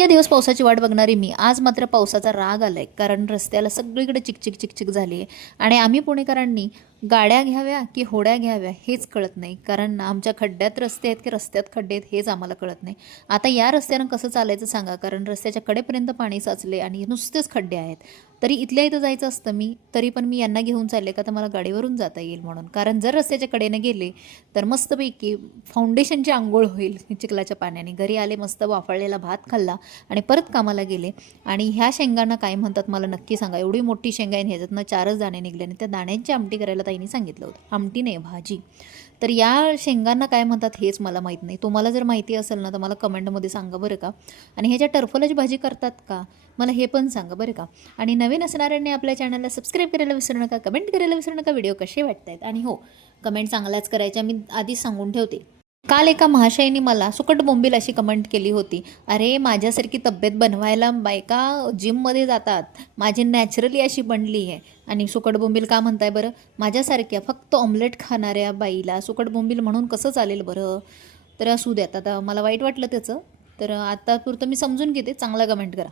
इतक्या दिवस पावसाची वाट बघणारी मी आज मात्र पावसाचा राग आलाय, कारण रस्त्याला सगळीकडे चिकचिक चिकचिक झाली आहे. आणि आम्ही पुणेकरांनी गाड्या घ्याव्या की होड्या घ्याव्या हेच कळत नाही, कारण आमच्या खड्ड्यात रस्ते आहेत की रस्त्यात खड्डे आहेत हेच आम्हाला कळत नाही. आता या रस्त्यानं कसं चालायचं सांगा, कारण रस्त्याच्या कडेपर्यंत पाणी साचले आणि नुसतेच खड्डे आहेत. तरी इथल्या इथं जायचं असतं मी, तरी पण मी यांना घेऊन चालले का तर मला गाडीवरून जाता येईल म्हणून. कारण जर रस्त्याच्या कडेने गेले तर मस्तपैकी फाउंडेशनची आंघोळ होईल चिखलाच्या पाण्याने. घरी आले, मस्त वाफळलेला भात खाल्ला आणि परत कामाला गेले. आणि ह्या शेंगांना काय म्हणतात मला नक्की सांगा. एवढी मोठी शेंगा आहे, ह्याच्यातनं 4च दाणे निघले आणि त्या दाण्यांची आमटी करायला ताईंनी सांगितलं होतं. आमटी नाही, भाजी. तर या शेंगांना काय म्हणतात हेच मला माहीत नाही. तुम्हाला जर माहिती असेल ना तर मला कमेंटमध्ये सांगा बरं का. आणि ह्याच्या टरफलाची भाजी करतात का मला हे पण सांगा बरं का. आणि नवीन असणाऱ्यांनी आपल्या चॅनलला सबस्क्राईब करायला विसरू नका, कमेंट करायला विसरू नका, व्हिडिओ कसे वाटत आहेत. आणि हो, कमेंट चांगल्याच करायच्या, मी आधीच सांगून ठेवते. काल एका महाशयाने मला सुकट बोंबील अशी कमेंट केली होती. अरे, माझ्यासारखी तब्येत बनवायला बायका जिममध्ये जातात, माझी नॅचरली अशी बनली आहे. आणि सुकट बोंबील का म्हणताय बरं? माझ्यासारख्या फक्त ऑमलेट खाणाऱ्या बाईला सुकट बोंबील म्हणून कसं चालेल बरं? तर असू द्यात, आता मला वाईट वाटलं त्याचं. तर आतापुरतं मी समजून घेते, चांगला कमेंट करा.